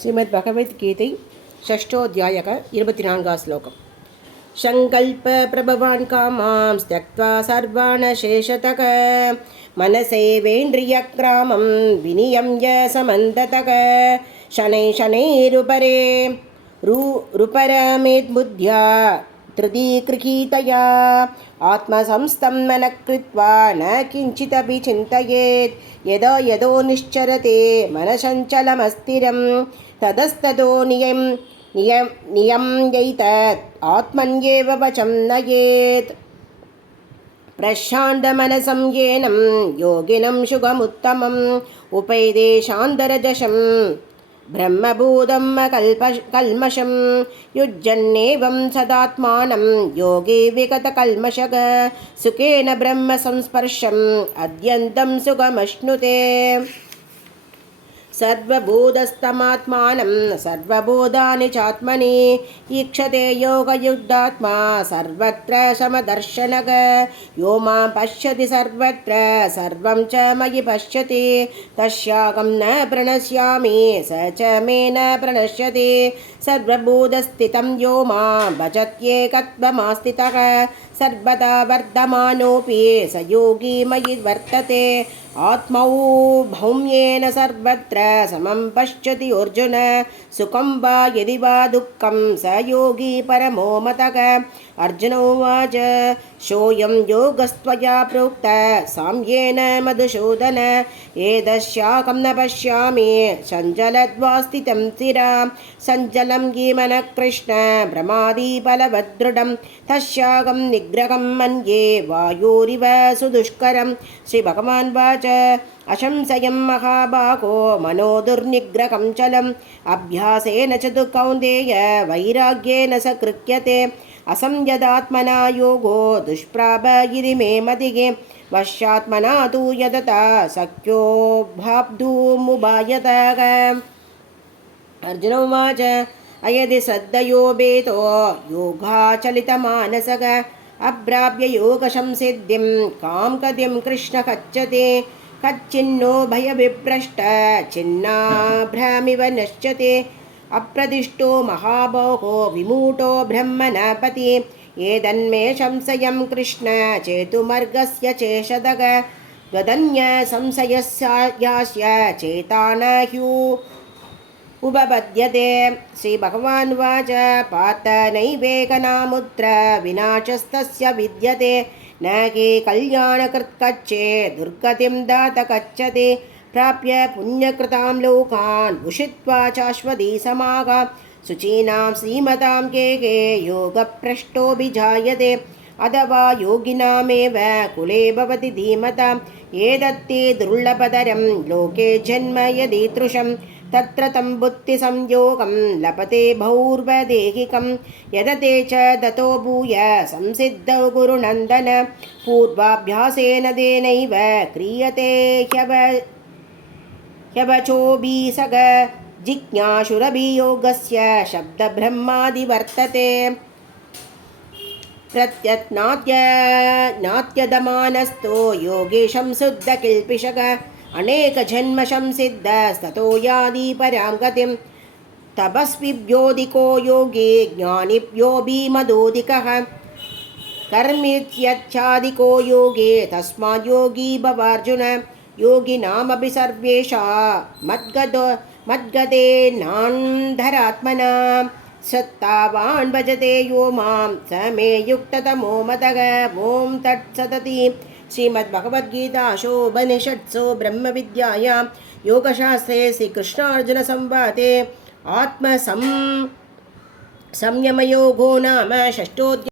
श्रीमद् भगवद्गीதை षष्ठोऽध्यायः 24 श्लोकम् संकल्प प्रभवान् कामां त्यक्त्वा सर्वान् शेषतः मनसेवेन्द्रियग्रामं विनियम्य समन्ततः शनैः शनैरुपरे रुपरमेद्बुद्ध्या तृदीकृहीतया आत्मसंस्थं मनः कृत्वा न किञ्चिदपि चिन्तयेत् यदा यदो निश्चरते मनश्चञ्चलमस्थिरं ततस्ततो नियम्यैतत् आत्मन्येव वचं नयेत् प्रशान्तमनसं येनं योगिनं सुखमुत्तमम् उपैदे शान्तरजसं ब्रह्मभूतं कल्मषं युज्यन्नेवं सदात्मानं योगी विगतकल्मषः सुखेन ब्रह्मसंस्पर्शम् अत्यन्तं सुखमश्नुते सर्वभूतस्थमात्मानं सर्वभूतानि चात्मनि ईक्षते योगयुक्तात्मा सर्वत्र समदर्शनः यो मां पश्यति सर्वत्र सर्वं च मयि पश्यति तस्याहं न प्रणश्यामि स च मे न प्रणश्यति सर्वभूतस्थितं यो मां भजत्येकत्वमास्थितः सर्वदा वर्धमानोऽपि स योगी मयि वर्तते आत्मौभौम्येन सर्वत्र समं पश्यति अर्जुन सुखं वा यदि वा दुःखं स योगी परमो मतः अर्जुन उवाच सोऽयं योगस्त्वया प्रोक्तः साम्येन मधुसूदन एतस्याहं न पश्यामि सञ्चलद्वा स्थितं स्थिरां सञ्चलं मनः कृष्ण भ्रमादिबलवदृढं तस्याहं निग्रहं मन्ये वायोरिव सुदुष्करं श्रीभगवान् वाच अशंसयं महाबाहो मनो दुर्निग्रहं चलम् अभ्यासेन च तु कौन्तेय वैराग्येन स कृत्यते असंयदात्मना योगो दुष्प्राप इति मे मतिः वश्यात्मना तु यदता शक्यो भाब्धुमुपायतः अर्जुन उवाच अयदि श्रद्धयो भेदो योगाचलितमानसः अप्राप्य योगसंसिद्धिं कां कदिं कृष्ण कच्छते कच्चिन्नो भयविभ्रष्ट छिन्नाभ्रमिव नश्यते अप्रदिष्टो महाबाहो विमूढो ब्रह्मणपति एतन्मे संशयं कृष्ण चेतुमर्गस्य चेषदः गदन्य संशयस्यास्य चेतानह्यु उपपद्यते श्रीभगवान् वाच पार्थ नैवेकनामुत्र विनाशस्तस्य विद्यते न हि कल्याणकृत्कच्चे दुर्गतिं दात गच्छति प्राप्य पुण्यकृतां लोकान् उषित्वा शाश्वती समाः शुचीनां श्रीमतां के योगभ्रष्टोऽभिजायते अथवा योगिनामेव कुले भवति धीमताम् एतत्ते दुर्लभतरं लोके जन्म यदीदृशं तत्र तं बुद्धिसंयोगं लभते भौर्वदेहिकं यदते च ततो भूय संसिद्धौ गुरुनन्दन पूर्वाभ्यासेन तेनैव क्रियते ह्यवचोऽभिसग जिज्ञासुरभियोगस्य शब्दब्रह्मादिवर्तते प्रत्यत्नात्यदमानस्तो योगेशं शुद्धकिल्पिषः अनेकजन्मसंसिद्धस्ततो याति परां गतिं तपस्विभ्योऽधिको योगी ज्ञानिभ्योऽभिमदोऽधिकः कर्मित्यच्छाधिको योगे तस्मात् योगी भवार्जुन योगिनामपि सर्वेषां मद्गतेनान्धरात्मना श्रद्धावान् भजते यो मां स मे युक्ततमो मतः ॐ तत्सदिति श्रीमद्भगवद्गीतासु ब्रह्मविद्यायां योगशास्त्रे श्रीकृष्णार्जुनसंवादे आत्मसंयमयोगो नाम षष्ठोऽध्यायः।